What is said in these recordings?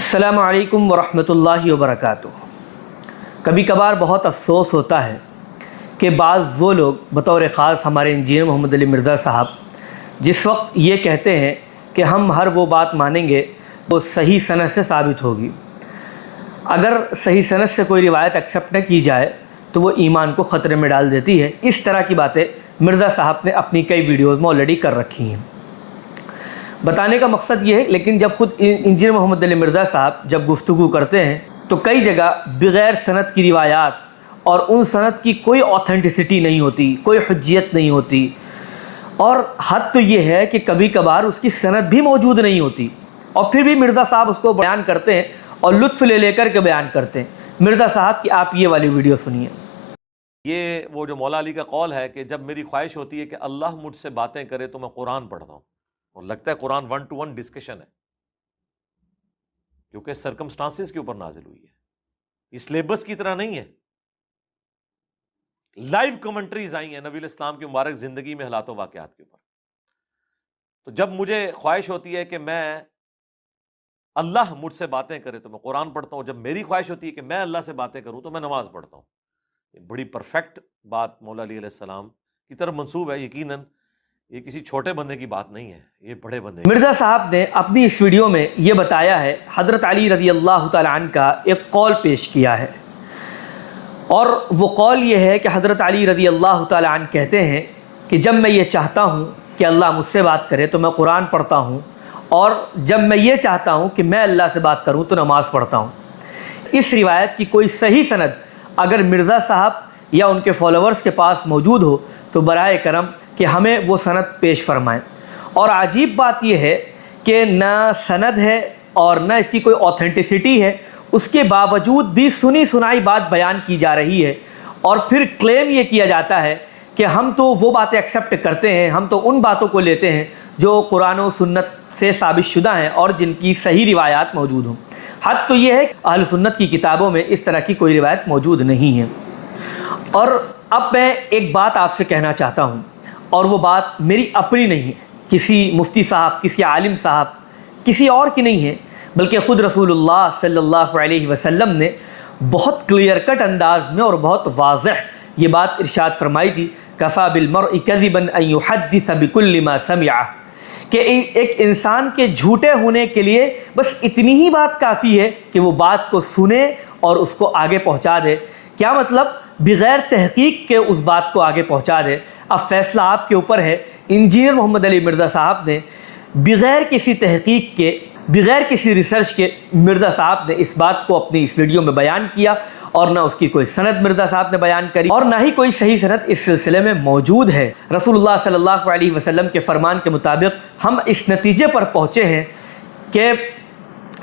السلام علیکم ورحمۃ اللہ وبرکاتہ۔ کبھی کبھار بہت افسوس ہوتا ہے کہ بعض وہ لوگ بطور خاص ہمارے انجینئر محمد علی مرزا صاحب جس وقت یہ کہتے ہیں کہ ہم ہر وہ بات مانیں گے وہ صحیح سند سے ثابت ہوگی، اگر صحیح سند سے کوئی روایت ایکسیپٹ نہ کی جائے تو وہ ایمان کو خطرے میں ڈال دیتی ہے۔ اس طرح کی باتیں مرزا صاحب نے اپنی کئی ویڈیوز میں آلریڈی کر رکھی ہیں۔ بتانے کا مقصد یہ ہے، لیکن جب خود انجینئر محمد علی مرزا صاحب جب گفتگو کرتے ہیں تو کئی جگہ بغیر سند کی روایات اور ان سند کی کوئی آتھینٹسٹی نہیں ہوتی، کوئی حجیت نہیں ہوتی، اور حد تو یہ ہے کہ کبھی کبھار اس کی سند بھی موجود نہیں ہوتی، اور پھر بھی مرزا صاحب اس کو بیان کرتے ہیں اور لطف لے کر کے بیان کرتے ہیں۔ مرزا صاحب کی آپ یہ والی ویڈیو سنیے۔ یہ وہ جو مولا علی کا قول ہے کہ جب میری خواہش ہوتی ہے کہ اللہ مجھ سے باتیں کرے تو میں قرآن پڑھتا ہوں، اور لگتا ہے قرآن 1 to 1 ڈسکشن ہے، کیونکہ سرکمسٹانسز کے اوپر نازل ہوئی ہے، یہ سلیبس کی طرح نہیں ہے، لائیو کمنٹریز آئی ہیں نبی الاسلام کی مبارک زندگی میں حالات و واقعات کے اوپر۔ تو جب مجھے خواہش ہوتی ہے کہ میں اللہ مجھ سے باتیں کرے تو میں قرآن پڑھتا ہوں، جب میری خواہش ہوتی ہے کہ میں اللہ سے باتیں کروں تو میں نماز پڑھتا ہوں۔ یہ بڑی پرفیکٹ بات مولا علی علیہ السلام کی طرف منسوب ہے، یقیناً یہ کسی چھوٹے بندے کی بات نہیں ہے، یہ بڑے بندے کی۔ مرزا صاحب نے اپنی اس ویڈیو میں یہ بتایا ہے، حضرت علی رضی اللہ تعالیٰ عنہ کا ایک قول پیش کیا ہے، اور وہ قول یہ ہے کہ حضرت علی رضی اللہ تعالیٰ عنہ کہتے ہیں کہ جب میں یہ چاہتا ہوں کہ اللہ مجھ سے بات کرے تو میں قرآن پڑھتا ہوں، اور جب میں یہ چاہتا ہوں کہ میں اللہ سے بات کروں تو نماز پڑھتا ہوں۔ اس روایت کی کوئی صحیح سند اگر مرزا صاحب یا ان کے فالوورز کے پاس موجود ہو تو برائے کرم کہ ہمیں وہ سند پیش فرمائیں۔ اور عجیب بات یہ ہے کہ نہ سند ہے اور نہ اس کی کوئی آتھینٹسٹی ہے، اس کے باوجود بھی سنی سنائی بات بیان کی جا رہی ہے، اور پھر کلیم یہ کیا جاتا ہے کہ ہم تو وہ باتیں ایکسیپٹ کرتے ہیں، ہم تو ان باتوں کو لیتے ہیں جو قرآن و سنت سے ثابت شدہ ہیں اور جن کی صحیح روایات موجود ہوں۔ حد تو یہ ہے کہ اہل سنت کی کتابوں میں اس طرح کی کوئی روایت موجود نہیں ہے۔ اور اب میں ایک بات آپ سے کہنا چاہتا ہوں، اور وہ بات میری اپنی نہیں ہے، کسی مفتی صاحب، کسی عالم صاحب، کسی اور کی نہیں ہے، بلکہ خود رسول اللہ صلی اللہ علیہ وسلم نے بہت کلیئر کٹ انداز میں اور بہت واضح یہ بات ارشاد فرمائی تھی، کفا بالمرء کذبا ان یحدث بکل ما سمع، کہ ایک انسان کے جھوٹے ہونے کے لیے بس اتنی ہی بات کافی ہے کہ وہ بات کو سنے اور اس کو آگے پہنچا دے۔ کیا مطلب؟ بغیر تحقیق کے اس بات کو آگے پہنچا دے۔ اب فیصلہ آپ کے اوپر ہے۔ انجینئر محمد علی مرزا صاحب نے بغیر کسی تحقیق کے، بغیر کسی ریسرچ کے مرزا صاحب نے اس بات کو اپنی اس ویڈیو میں بیان کیا، اور نہ اس کی کوئی سند مرزا صاحب نے بیان کری اور نہ ہی کوئی صحیح سند اس سلسلے میں موجود ہے۔ رسول اللہ صلی اللہ علیہ وسلم کے فرمان کے مطابق ہم اس نتیجے پر پہنچے ہیں کہ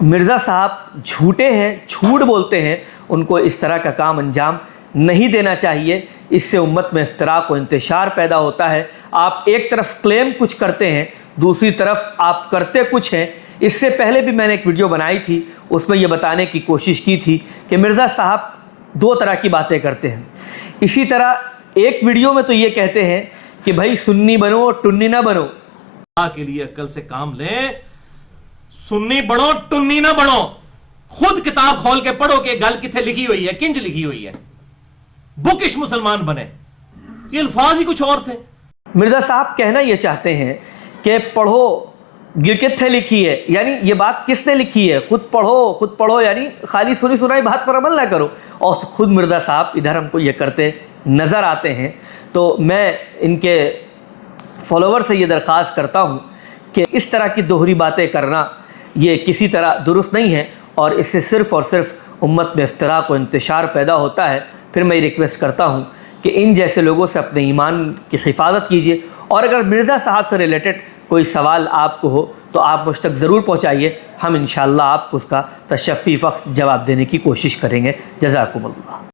مرزا صاحب جھوٹے ہیں، جھوٹ بولتے ہیں، ان کو اس طرح کا کام انجام نہیں دینا چاہیے۔ اس سے امت میں افتراق و انتشار پیدا ہوتا ہے۔ آپ ایک طرف کلیم کچھ کرتے ہیں، دوسری طرف آپ کرتے کچھ ہیں۔ اس سے پہلے بھی میں نے ایک ویڈیو بنائی تھی، اس میں یہ بتانے کی کوشش کی تھی کہ مرزا صاحب دو طرح کی باتیں کرتے ہیں۔ اسی طرح ایک ویڈیو میں تو یہ کہتے ہیں کہ بھائی سنی بنو ٹنی نہ بنو، اللہ کے لیے عقل سے کام لیں، سنی بڑھو ٹنی نہ بڑھو، خود کتاب کھول کے پڑھو کہ گل کتنے لکھی ہوئی ہے، کنج لکھی ہوئی ہے، بکش مسلمان بنے۔ یہ الفاظ ہی کچھ اور تھے۔ مرزا صاحب کہنا یہ چاہتے ہیں کہ پڑھو گل کتھے لکھی ہے، یعنی یہ بات کس نے لکھی ہے، خود پڑھو، یعنی خالی سنی سنائی بات پر عمل نہ کرو، اور خود مرزا صاحب ادھر ہم کو یہ کرتے نظر آتے ہیں۔ تو میں ان کے فالوور سے یہ درخواست کرتا ہوں کہ اس طرح کی دوہری باتیں کرنا یہ کسی طرح درست نہیں ہے، اور اس سے صرف اور صرف امت میں افتراق و انتشار پیدا ہوتا ہے۔ پھر میں ریکویسٹ کرتا ہوں کہ ان جیسے لوگوں سے اپنے ایمان کی حفاظت کیجیے، اور اگر مرزا صاحب سے ریلیٹڈ کوئی سوال آپ کو ہو تو آپ مجھ تک ضرور پہنچائیے، ہم انشاءاللہ آپ کو اس کا تشفی وقت جواب دینے کی کوشش کریں گے۔ جزاکم اللہ۔